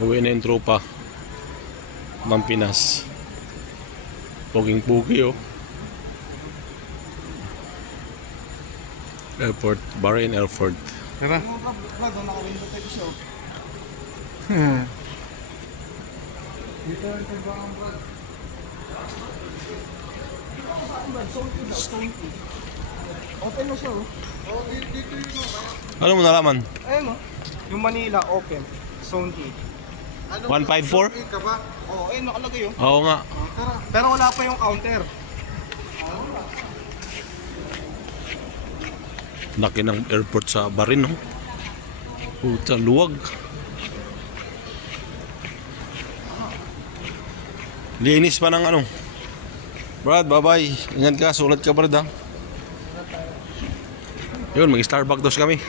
Uwi na yung tropa ng Pinas. Puging-pugi oh. Airport, Bahrain Airport. Tara. Dito ang tagbangan, Brad. Open na siya, oh. Oh, dito yung Ano mo nalaman? ayun, oh. Yung Manila, open. Zone E. 154? Zone E ka ba? Oo, ayun, nakalagay, oh. Oo nga. Oh, tara. Pero wala pa yung counter. Laki ng airport sa Bahrain, no? Puta, luwag. Linis pa ng ano. Brad, bye-bye. Ingat ka, sulat ka, Brad, ha? Yun, mag-Starbucks kami.